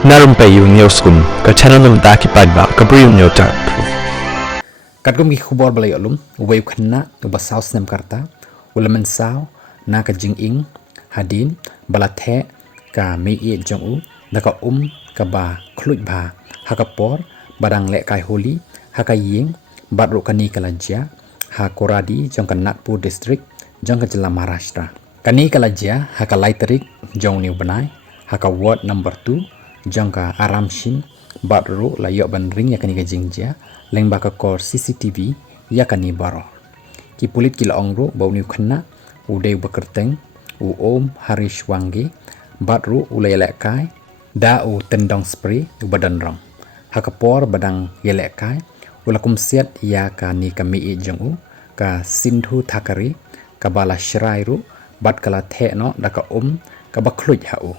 Na Rympei U Hynñiewtrep ke channel nabynta ki paidbah ke Bri U Hynñiewtrep. Kat gum ki khubor balai olum uwei khanna ubasau snem karta ula Mynsaw na ka jing hadin bala theh ka ïeid jong naka ka ba khluj ba hakapor badang lehkai Holi hakaying baroh kani kalajia hakoradi jong ka Nagpur district jong ka jilla Maharashtra kani kalajia hakalai terik jong new banai haka ward number 2 jong ka aramshin baroh la yok ban ring yakani ka jingjia leng ba ka kor CCTV yakani baroh ki pulit ki laong ro bau new khanna udai ba kyrteng u om harish wangi baroh ulai lehkai da u tendong spray u badan rong hakapor badang lehkai ula kumsiat ya ka ni ka ïeid jong ka sindhu thakari ka bala shrai ru bat kala theh no da ka ka ba khluj ha u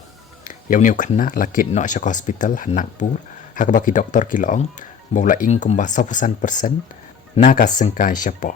yaw new khanna lakit no shak hospital Nagpur hakabaki doktor ki laong bola ing kumba 100% na ka sengkai shapo